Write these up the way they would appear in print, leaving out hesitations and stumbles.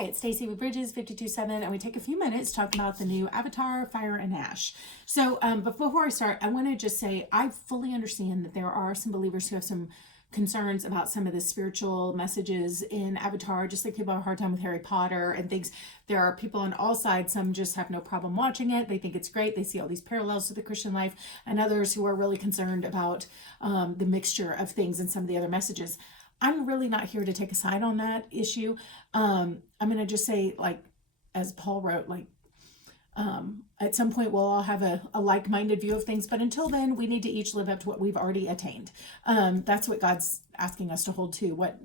Hi, it's Stacey with Bridges 52.7, and we take a few minutes to talk about the new Avatar, Fire and Ash. So, but before I start, I want to just say I fully understand that there are some believers who have some concerns about some of the spiritual messages in Avatar, just like people have a hard time with Harry Potter and things. There are people on all sides. Some just have no problem watching it. They think it's great. They see all these parallels to the Christian life, and others who are really concerned about the mixture of things and some of the other messages. I'm really not here to take a side on that issue. I'm going to just say, like, as Paul wrote, like, at some point we'll all have a like-minded view of things, but until then we need to each live up to what we've already attained. That's what God's asking us to hold to. What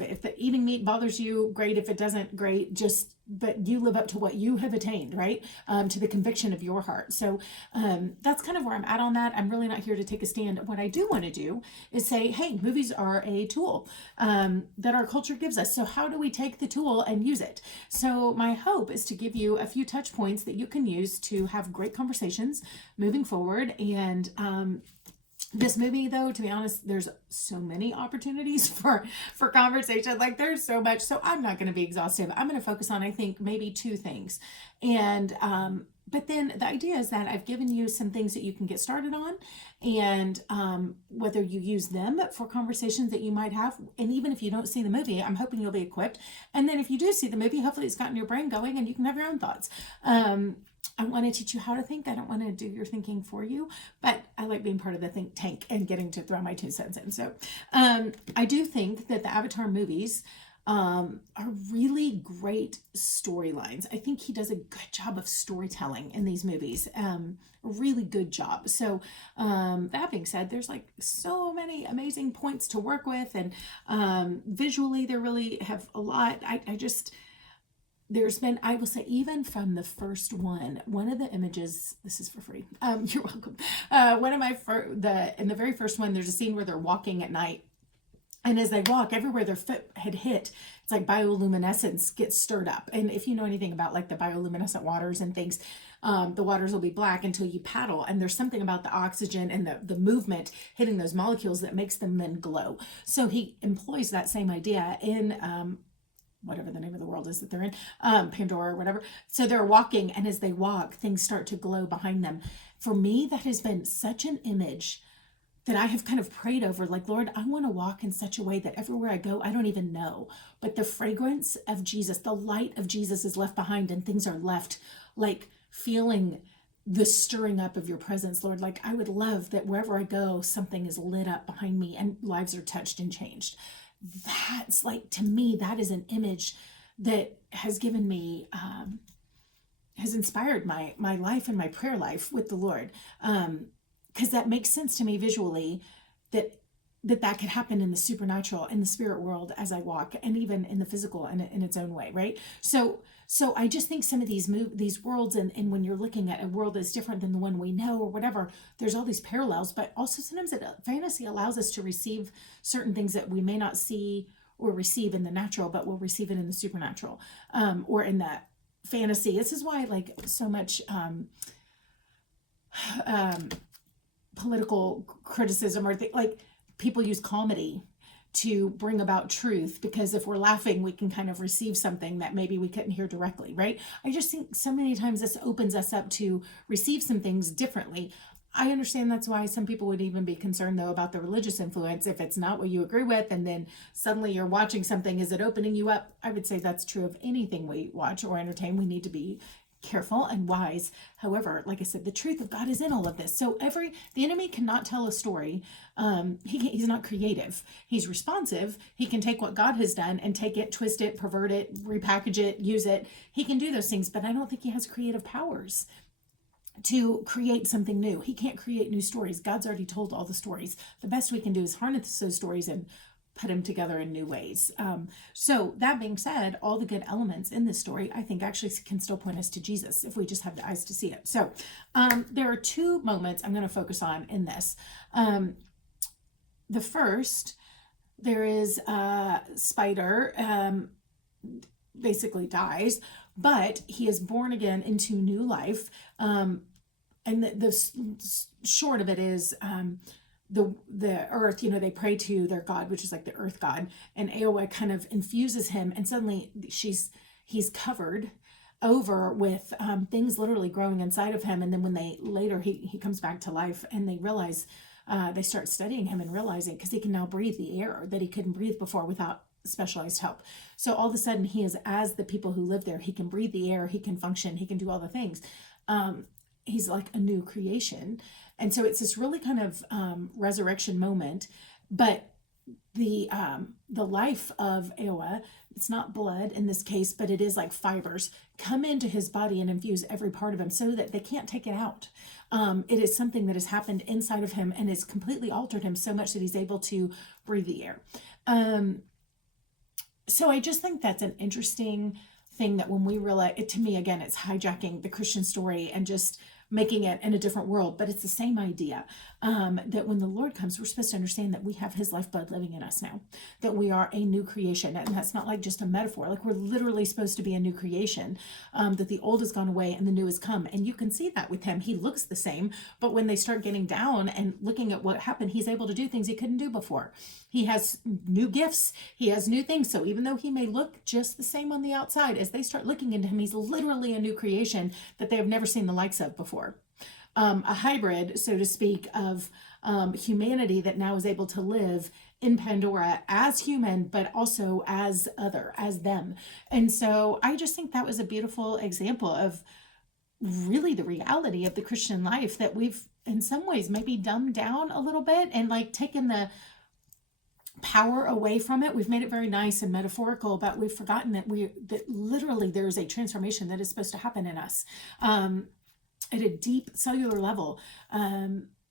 if the eating meat bothers you, great. If it doesn't, great. But you live up to what you have attained, right? To the conviction of your heart. So that's kind of where I'm at on that. I'm really not here to take a stand. What I do want to do is say, hey, movies are a tool that our culture gives us. So how do we take the tool and use it? So my hope is to give you a few touch points that you can use to have great conversations moving forward. And this movie, though, to be honest, there's so many opportunities for conversation. Like, there's so much. So I'm not going to be exhaustive. I'm going to focus on, I think, maybe two things. And but then the idea is that I've given you some things that you can get started on, and whether you use them for conversations that you might have. And even if you don't see the movie, I'm hoping you'll be equipped. And then if you do see the movie, hopefully it's gotten your brain going and you can have your own thoughts. I want to teach you how to think. I don't want to do your thinking for you, but I like being part of the think tank and getting to throw my 2 cents in. So I do think that the Avatar movies are really great storylines. I think he does a good job of storytelling in these movies. A really good job. So that being said, there's like so many amazing points to work with, and visually they really have a lot. There's been, I will say, even from the first one of the images, this is for free. You're welcome. In the very first one, there's a scene where they're walking at night. And as they walk, everywhere their foot had hit, it's like bioluminescence gets stirred up. And if you know anything about like the bioluminescent waters and things, the waters will be black until you paddle. And there's something about the oxygen and the movement hitting those molecules that makes them then glow. So he employs that same idea in whatever the name of the world is that they're in, Pandora or whatever. So they're walking, and as they walk, things start to glow behind them. For me, that has been such an image that I have kind of prayed over, like, Lord, I want to walk in such a way that everywhere I go, I don't even know, but the fragrance of Jesus, the light of Jesus is left behind, and things are left like feeling the stirring up of your presence, Lord. Like, I would love that wherever I go, something is lit up behind me and lives are touched and changed. That's like, to me, that is an image that has given me, has inspired my life and my prayer life with the Lord. Because that makes sense to me visually, that could happen in the supernatural, in the spirit world as I walk, and even in the physical in its own way, right? So I just think some of these worlds, and when you're looking at a world that's different than the one we know or whatever, there's all these parallels, but also sometimes fantasy allows us to receive certain things that we may not see or receive in the natural, but we'll receive it in the supernatural, or in that fantasy. This is why, like, so much political criticism or like people use comedy to bring about truth, because if we're laughing, we can kind of receive something that maybe we couldn't hear directly, right? I just think so many times this opens us up to receive some things differently. I understand that's why some people would even be concerned, though, about the religious influence. If it's not what you agree with, and then suddenly you're watching something, is it opening you up? I would say that's true of anything we watch or entertain. We need to be careful and wise. However, like I said, the truth of God is in all of this. So the enemy cannot tell a story. He's not creative. He's responsive. He can take what God has done and take it, twist it, pervert it, repackage it, use it. He can do those things, but I don't think he has creative powers to create something new. He can't create new stories. God's already told all the stories. The best we can do is harness those stories and put them together in new ways. So that being said, all the good elements in this story, I think, actually can still point us to Jesus if we just have the eyes to see it. So there are 2 moments I'm going to focus on in this. The first, there is Spider basically dies, but he is born again into new life. And the short of it is, the earth, they pray to their god, which is like the earth god, and Aowa kind of infuses him, and suddenly he's covered over with things literally growing inside of him. And then when they later he comes back to life, and they realize they start studying him and realizing, because he can now breathe the air that he couldn't breathe before without specialized help. So all of a sudden he is, as the people who live there, he can breathe the air, he can function, he can do all the things. He's like a new creation. And so it's this really kind of resurrection moment. But the life of Eowa, it's not blood in this case, but it is like fibers, come into his body and infuse every part of him so that they can't take it out. It is something that has happened inside of him and has completely altered him so much that he's able to breathe the air. So I just think that's an interesting thing, that when we realize it, to me, again, it's hijacking the Christian story and just making it in a different world, but it's the same idea, that when the Lord comes, we're supposed to understand that we have his lifeblood living in us now, that we are a new creation. And that's not like just a metaphor, like we're literally supposed to be a new creation, that the old has gone away and the new has come. And you can see that with him. He looks the same, but when they start getting down and looking at what happened, he's able to do things he couldn't do before. He has new gifts. He has new things. So even though he may look just the same on the outside, as they start looking into him, he's literally a new creation that they have never seen the likes of before. A hybrid, so to speak, of humanity that now is able to live in Pandora as human, but also as other, as them. And so I just think that was a beautiful example of really the reality of the Christian life, that we've in some ways maybe dumbed down a little bit and like taken the power away from it. We've made it very nice and metaphorical, but we've forgotten that that literally there is a transformation that is supposed to happen in us. At a deep cellular level.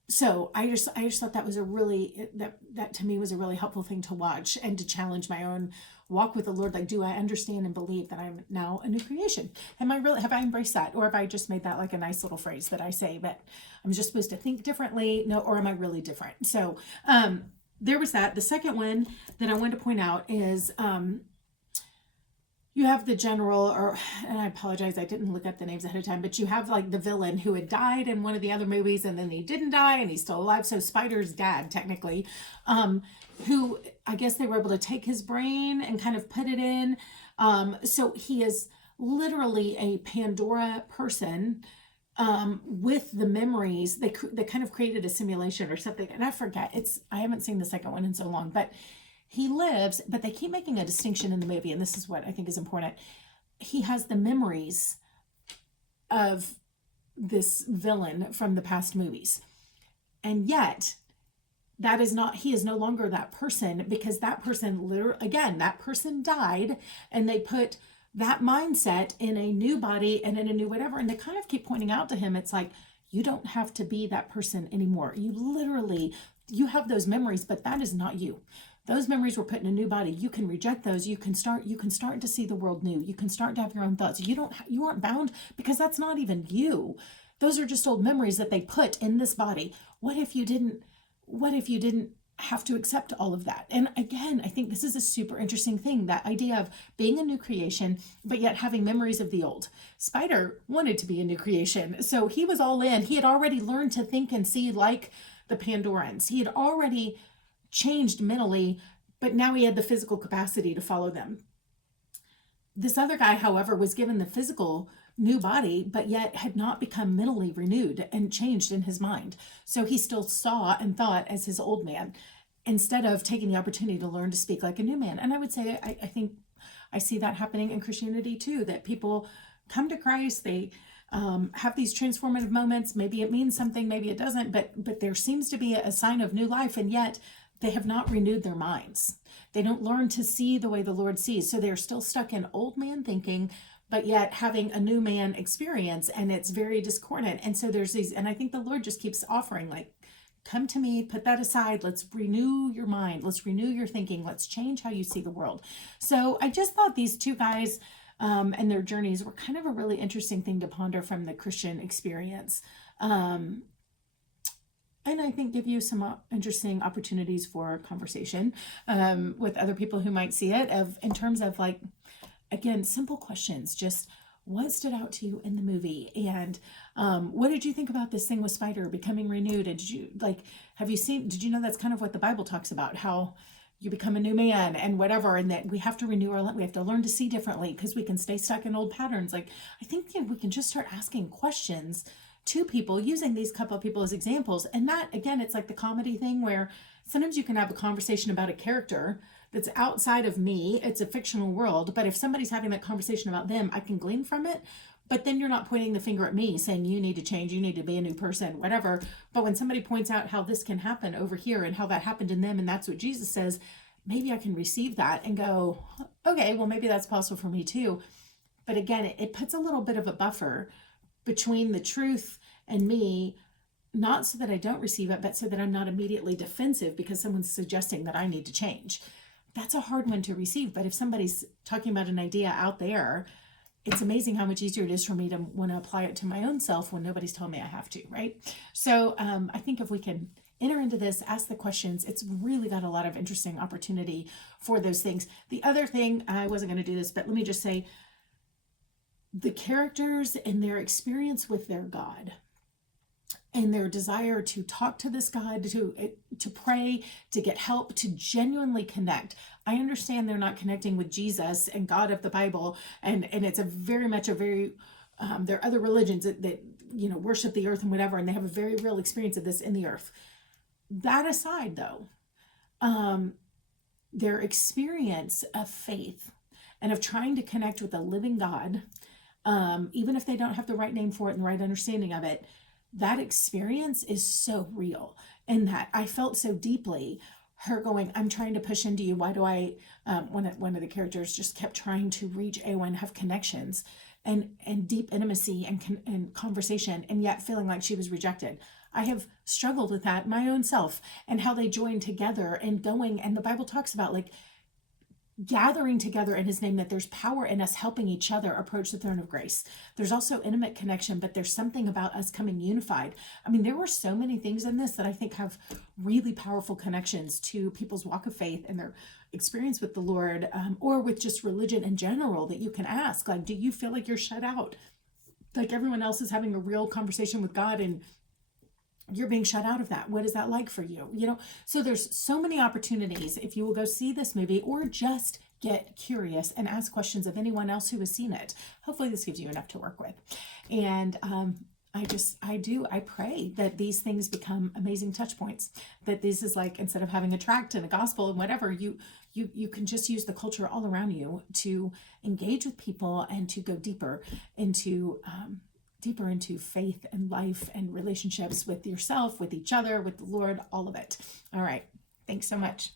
So I just thought that was a really, that to me was a really helpful thing to watch and to challenge my own walk with the Lord. Like, do I understand and believe that I'm now a new creation? Have I embraced that? Or have I just made that like a nice little phrase that I say, but I'm just supposed to think differently? No, or am I really different? So there was that. The second one that I wanted to point out is, you have the general, and I apologize, I didn't look up the names ahead of time, but you have like the villain who had died in one of the other movies, and then he didn't die and he's still alive. So Spider's dad, technically, who I guess they were able to take his brain and kind of put it in. So he is literally a Pandora person, with the memories. They kind of created a simulation or something. And I forget, I haven't seen the second one in so long, but he lives, but they keep making a distinction in the movie, and this is what I think is important. He has the memories of this villain from the past movies. And yet, he is no longer that person, because that person, that person died, and they put that mindset in a new body and in a new whatever. And they kind of keep pointing out to him, it's like, you don't have to be that person anymore. You have those memories, but that is not you. Those memories were put in a new body. You can reject those. You can start to see the world new. You can start to have your own thoughts. You aren't bound, because that's not even you. Those are just old memories that they put in this body. What if you didn't have to accept all of that? And again, I think this is a super interesting thing, that idea of being a new creation, but yet having memories of the old. Spider wanted to be a new creation. So he was all in. He had already learned to think and see like the Pandorans. He had already changed mentally, but now he had the physical capacity to follow them. This other guy, however, was given the physical new body, but yet had not become mentally renewed and changed in his mind. So he still saw and thought as his old man, instead of taking the opportunity to learn to speak like a new man. And I would say, I think I see that happening in Christianity too, that people come to Christ, they have these transformative moments. Maybe it means something, maybe it doesn't, but there seems to be a sign of new life, and yet they have not renewed their minds. They don't learn to see the way the Lord sees. So they're still stuck in old man thinking, but yet having a new man experience, and it's very discordant. And so there's these, and I think the Lord just keeps offering, like, come to me, put that aside. Let's renew your mind. Let's renew your thinking. Let's change how you see the world. So I just thought these two guys and their journeys were kind of a really interesting thing to ponder from the Christian experience. And I think give you some interesting opportunities for conversation with other people who might see it, in terms of, like, again, simple questions. Just what stood out to you in the movie? And what did you think about this thing with Spider becoming renewed? And did you know that's kind of what the Bible talks about, how you become a new man and whatever, and that we have to renew we have to learn to see differently because we can stay stuck in old patterns. Like, I think we can just start asking questions to people, using these couple of people as examples. And that, again, it's like the comedy thing where sometimes you can have a conversation about a character that's outside of me. It's a fictional world, but if somebody's having that conversation about them, I can glean from it. But then you're not pointing the finger at me saying you need to change, you need to be a new person, whatever. But when somebody points out how this can happen over here and how that happened in them, and that's what Jesus says, maybe I can receive that and go, okay, well, maybe that's possible for me too. But again, it puts a little bit of a buffer between the truth and me, not so that I don't receive it, but so that I'm not immediately defensive because someone's suggesting that I need to change. That's a hard one to receive. But if somebody's talking about an idea out there, it's amazing how much easier it is for me to want to apply it to my own self when nobody's telling me I have to, right? So I think if we can enter into this, ask the questions, it's really got a lot of interesting opportunity for those things. The other thing, I wasn't going to do this, but let me just say, the characters and their experience with their God and their desire to talk to this God, to pray, to get help, to genuinely connect. I understand they're not connecting with Jesus and God of the Bible, and it's there are other religions that worship the earth and whatever, and they have a very real experience of this in the earth. That aside, though, their experience of faith and of trying to connect with a living God, even if they don't have the right name for it and the right understanding of it, that experience is so real. And that I felt so deeply her going, I'm trying to push into you. Why do I, one of the characters just kept trying to reach Eowyn and have connections and deep intimacy and conversation, and yet feeling like she was rejected. I have struggled with that my own self, and how they join together and going. And the Bible talks about like gathering together in his name, that there's power in us helping each other approach the throne of grace. There's also intimate connection, but there's something about us coming unified. I mean, there were so many things in this that I think have really powerful connections to people's walk of faith and their experience with the Lord, or with just religion in general, that you can ask, like, do you feel like you're shut out? Like everyone else is having a real conversation with God and you're being shut out of that. What is that like for you? So there's so many opportunities if you will go see this movie, or just get curious and ask questions of anyone else who has seen it. Hopefully this gives you enough to work with. And I pray that these things become amazing touch points, that this is like, instead of having a tract and a gospel and whatever, you can just use the culture all around you to engage with people and to go deeper into faith and life and relationships with yourself, with each other, with the Lord, all of it. All right. Thanks so much.